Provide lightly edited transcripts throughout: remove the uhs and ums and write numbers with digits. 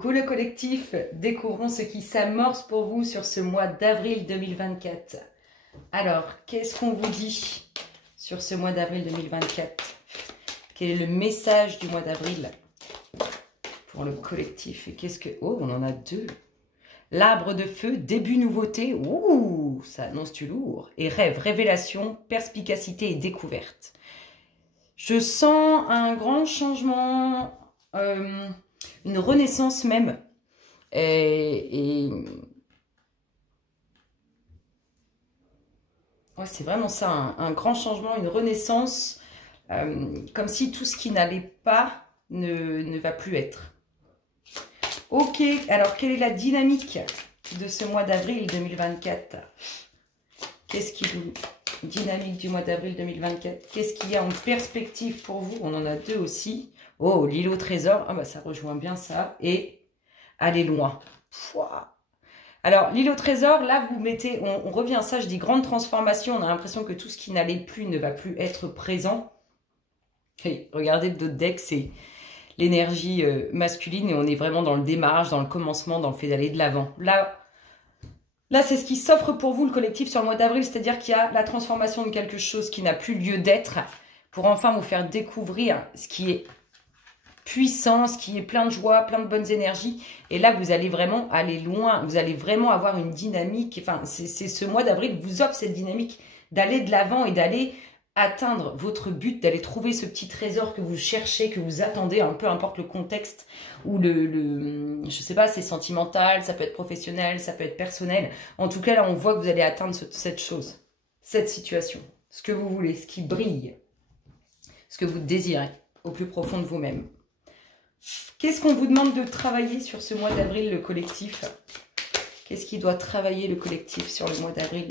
Coucou le collectif, découvrons ce qui s'amorce pour vous sur ce mois d'avril 2024. Alors, qu'est-ce qu'on vous dit sur ce mois d'avril 2024? Quel est le message du mois d'avril pour le collectif? Et qu'est-ce que... Oh, on en a deux. L'arbre de feu, début nouveauté. Ouh, ça annonce du lourd. Et rêve, révélation, perspicacité et découverte. Je sens un grand changement... une renaissance même. Ouais, c'est vraiment ça, un grand changement, une renaissance, comme si tout ce qui n'allait pas ne va plus être. Ok, alors quelle est la dynamique de ce mois d'avril 2024? Qu'est-ce qui vous... Dynamique du mois d'avril 2024. Qu'est-ce qu'il y a en perspective pour vous? On en a deux aussi. Oh, l'île au trésor. Ah bah ça rejoint bien ça. Et aller loin. Pouah. Alors, l'île au trésor, là, vous mettez... On revient à ça, je dis grande transformation. On a l'impression que tout ce qui n'allait plus ne va plus être présent. Et regardez d'autres decks, c'est l'énergie masculine. Et on est vraiment dans le démarrage, dans le commencement, dans le fait d'aller de l'avant. Là, c'est ce qui s'offre pour vous, le collectif, sur le mois d'avril. C'est-à-dire qu'il y a la transformation de quelque chose qui n'a plus lieu d'être pour enfin vous faire découvrir ce qui est puissant, ce qui est plein de joie, plein de bonnes énergies. Et là, vous allez vraiment aller loin. Vous allez vraiment avoir une dynamique. Enfin, c'est ce mois d'avril qui vous offre cette dynamique d'aller de l'avant et d'aller atteindre votre but, d'aller trouver ce petit trésor que vous cherchez, que vous attendez, peu importe le contexte ou je sais pas, c'est sentimental, ça peut être professionnel, ça peut être personnel. En tout cas, là, on voit que vous allez atteindre cette chose, cette situation, ce que vous voulez, ce qui brille, ce que vous désirez au plus profond de vous-même. Qu'est-ce qu'on vous demande de travailler sur ce mois d'avril, le collectif? Qu'est-ce qui doit travailler le collectif sur le mois d'avril,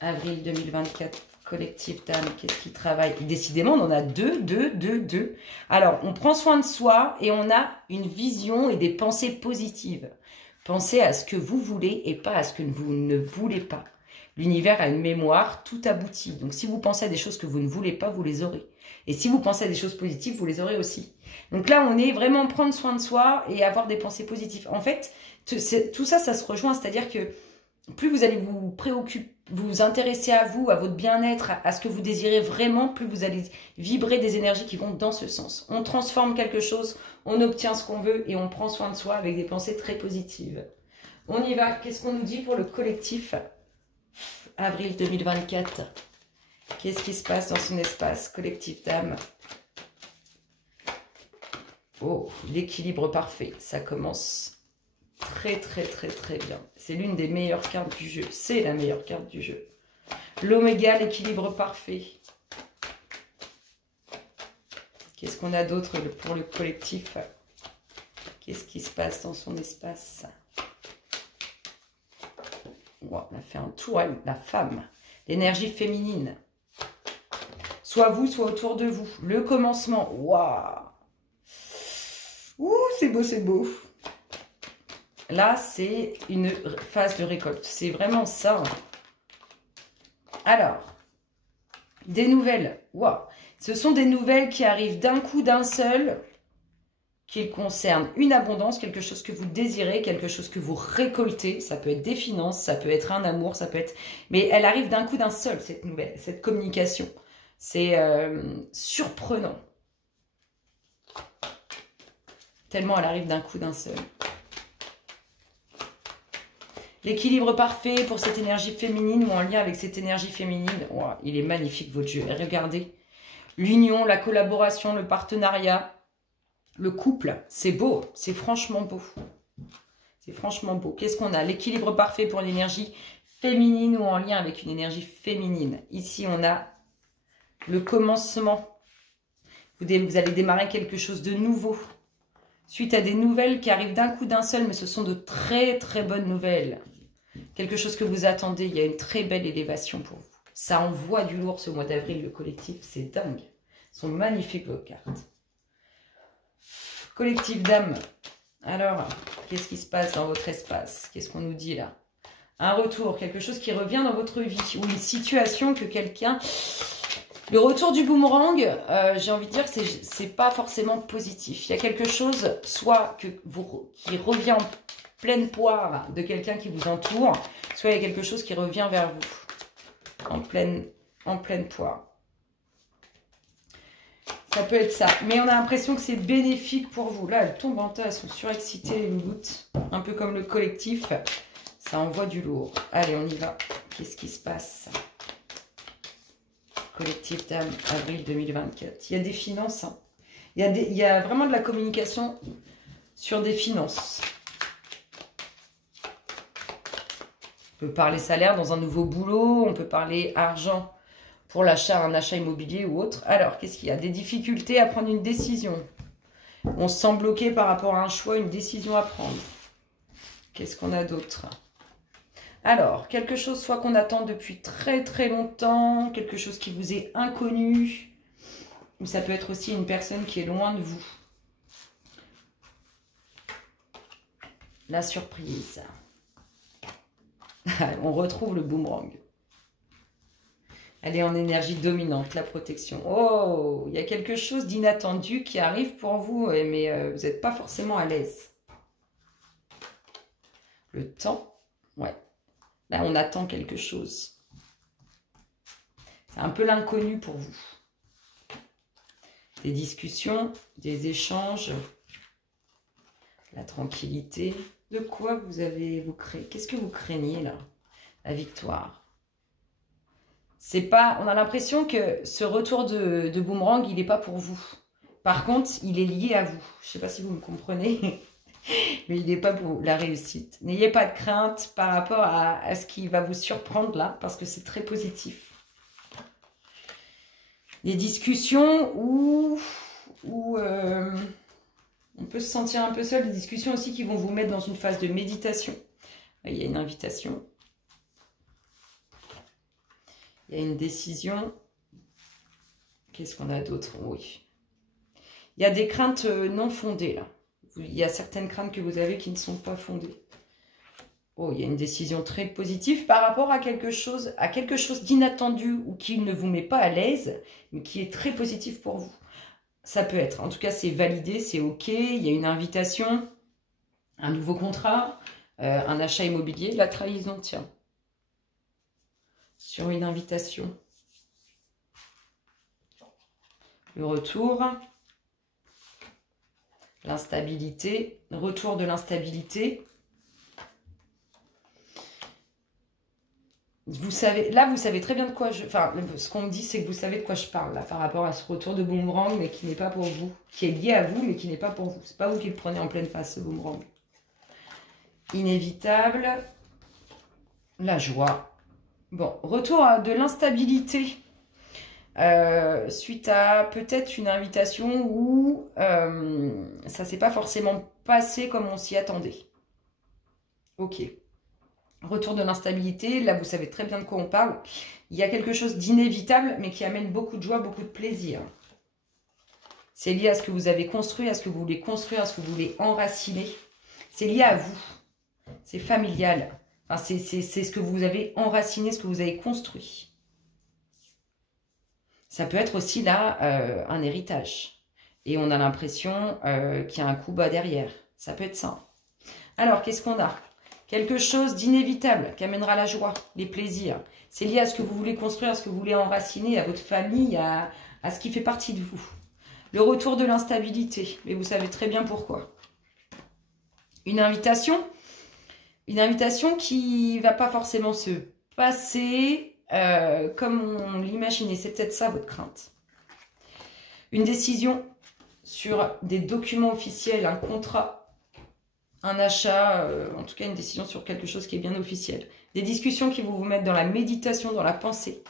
avril 2024? Collectif d'âme, qu'est-ce qui travaille? Décidément, on en a deux. Alors, on prend soin de soi et on a une vision et des pensées positives. Pensez à ce que vous voulez et pas à ce que vous ne voulez pas. L'univers a une mémoire, tout aboutit. Donc, si vous pensez à des choses que vous ne voulez pas, vous les aurez. Et si vous pensez à des choses positives, vous les aurez aussi. Donc là, on est vraiment prendre soin de soi et avoir des pensées positives. En fait, tout ça, ça se rejoint. C'est-à-dire que plus vous allez vous préoccuper, vous intéresser à vous, à votre bien-être, à ce que vous désirez vraiment, plus vous allez vibrer des énergies qui vont dans ce sens. On transforme quelque chose, on obtient ce qu'on veut et on prend soin de soi avec des pensées très positives. On y va. Qu'est-ce qu'on nous dit pour le collectif avril 2024? Qu'est-ce qui se passe dans son espace? Collectif d'âme. Oh, l'équilibre parfait. Ça commence très bien. C'est l'une des meilleures cartes du jeu. C'est la meilleure carte du jeu. L'oméga, l'équilibre parfait. Qu'est-ce qu'on a d'autre pour le collectif? Qu'est-ce qui se passe dans son espace? Wow, on a fait un tour, elle, la femme. L'énergie féminine. Soit vous, soit autour de vous. Le commencement. Waouh! Ouh, c'est beau, c'est beau. Là, c'est une phase de récolte. C'est vraiment ça. Alors, des nouvelles. Waouh. Ce sont des nouvelles qui arrivent d'un coup, d'un seul, qui concernent une abondance, quelque chose que vous désirez, quelque chose que vous récoltez. Ça peut être des finances, ça peut être un amour, ça peut être... Mais elle arrive d'un coup, d'un seul, cette nouvelle, cette communication. C'est surprenant. Tellement elle arrive d'un coup, d'un seul. L'équilibre parfait pour cette énergie féminine ou en lien avec cette énergie féminine. Wow, il est magnifique votre jeu. Regardez. L'union, la collaboration, le partenariat, le couple. C'est beau. C'est franchement beau. C'est franchement beau. Qu'est-ce qu'on a? L'équilibre parfait pour l'énergie féminine ou en lien avec une énergie féminine. Ici, on a le commencement. Vous allez démarrer quelque chose de nouveau. Suite à des nouvelles qui arrivent d'un coup, d'un seul, mais ce sont de très bonnes nouvelles. Quelque chose que vous attendez, il y a une très belle élévation pour vous. Ça envoie du lourd ce mois d'avril, le collectif, c'est dingue. Ils sont magnifiques vos cartes. Collectif d'âme. Alors, qu'est-ce qui se passe dans votre espace? Qu'est-ce qu'on nous dit là? Un retour, quelque chose qui revient dans votre vie, ou une situation que quelqu'un Le retour du boomerang, j'ai envie de dire que c'est pas forcément positif. Il y a quelque chose, soit qui revient en pleine poire de quelqu'un qui vous entoure, soit il y a quelque chose qui revient vers vous en pleine poire. Ça peut être ça. Mais on a l'impression que c'est bénéfique pour vous. Là, elles tombent en tas, elles sont surexcitées, les louloutes. Un peu comme le collectif. Ça envoie du lourd. Allez, on y va. Qu'est-ce qui se passe? Collectif d'âme, avril 2024. Il y a des finances. Hein. Il y a vraiment de la communication sur des finances. On peut parler salaire dans un nouveau boulot. On peut parler argent pour l'achat, un achat immobilier ou autre. Alors, qu'est-ce qu'il y a? Des difficultés à prendre une décision. On se sent bloqué par rapport à un choix, une décision à prendre. Qu'est-ce qu'on a d'autre? Alors, quelque chose soit qu'on attend depuis très très longtemps, quelque chose qui vous est inconnu, ou ça peut être aussi une personne qui est loin de vous. La surprise. On retrouve le boomerang. Elle est en énergie dominante, la protection. Oh, il y a quelque chose d'inattendu qui arrive pour vous, mais vous n'êtes pas forcément à l'aise. Le temps, ouais. Là, on attend quelque chose. C'est un peu l'inconnu pour vous. Des discussions, des échanges, la tranquillité. De quoi vous craignez? Qu'est-ce que vous craignez là? La victoire. C'est pas, on a l'impression que ce retour de boomerang, il n'est pas pour vous. Par contre, il est lié à vous. Je ne sais pas si vous me comprenez, mais il n'est pas pour la réussite. N'ayez pas de crainte par rapport à ce qui va vous surprendre là, parce que c'est très positif. Des discussions où on peut se sentir un peu seul. Des discussions aussi qui vont vous mettre dans une phase de méditation. Il y a une invitation. Il y a une décision. Qu'est-ce qu'on a d'autre? Oui. Il y a des craintes non fondées, là. Il y a certaines craintes que vous avez qui ne sont pas fondées. Oh, il y a une décision très positive par rapport à quelque chose d'inattendu ou qui ne vous met pas à l'aise, mais qui est très positif pour vous. Ça peut être. En tout cas, c'est validé, c'est OK. Il y a une invitation, un nouveau contrat, un achat immobilier, la trahison, tiens. Sur une invitation. Le retour. L'instabilité. Retour de l'instabilité. Vous savez, là, vous savez très bien de quoi enfin, ce qu'on me dit, c'est que vous savez de quoi je parle, là, par rapport à ce retour de boomerang, mais qui n'est pas pour vous. Qui est lié à vous, mais qui n'est pas pour vous. C'est pas vous qui le prenez en pleine face, ce boomerang. Inévitable. La joie. Bon, retour de l'instabilité suite à peut-être une invitation où ça ne s'est pas forcément passé comme on s'y attendait. Ok. Retour de l'instabilité, là vous savez très bien de quoi on parle. Il y a quelque chose d'inévitable mais qui amène beaucoup de joie, beaucoup de plaisir. C'est lié à ce que vous avez construit, à ce que vous voulez construire, à ce que vous voulez enraciner. C'est lié à vous. C'est familial. Enfin, c'est ce que vous avez enraciné, ce que vous avez construit. Ça peut être aussi là un héritage. Et on a l'impression qu'il y a un coup bas derrière. Ça peut être ça. Alors, qu'est-ce qu'on a? Quelque chose d'inévitable qui amènera la joie, les plaisirs. C'est lié à ce que vous voulez construire, à ce que vous voulez enraciner, à votre famille, à ce qui fait partie de vous. Le retour de l'instabilité. Mais vous savez très bien pourquoi. Une invitation qui ne va pas forcément se passer comme on l'imaginait. C'est peut-être ça votre crainte. Une décision sur des documents officiels, un contrat, un achat, en tout cas une décision sur quelque chose qui est bien officiel. Des discussions qui vont vous mettre dans la méditation, dans la pensée.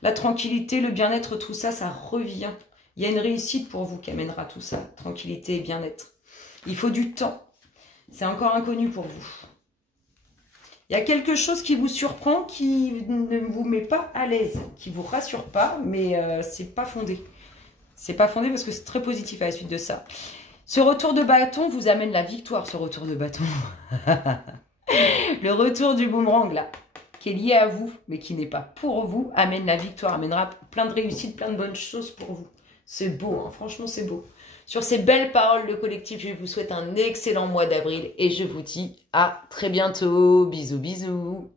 La tranquillité, le bien-être, tout ça, ça revient. Il y a une réussite pour vous qui amènera tout ça. Tranquillité et bien-être. Il faut du temps. C'est encore inconnu pour vous. Il y a quelque chose qui vous surprend, qui ne vous met pas à l'aise, qui ne vous rassure pas, mais c'est pas fondé. C'est pas fondé parce que c'est très positif à la suite de ça. Ce retour de bâton vous amène la victoire, ce retour de bâton. Le retour du boomerang, là. qui est lié à vous, mais qui n'est pas pour vous, amène la victoire, amènera plein de réussites, plein de bonnes choses pour vous. C'est beau, hein, franchement, c'est beau. Sur ces belles paroles, le collectif, je vous souhaite un excellent mois d'avril et je vous dis à très bientôt. Bisous, bisous.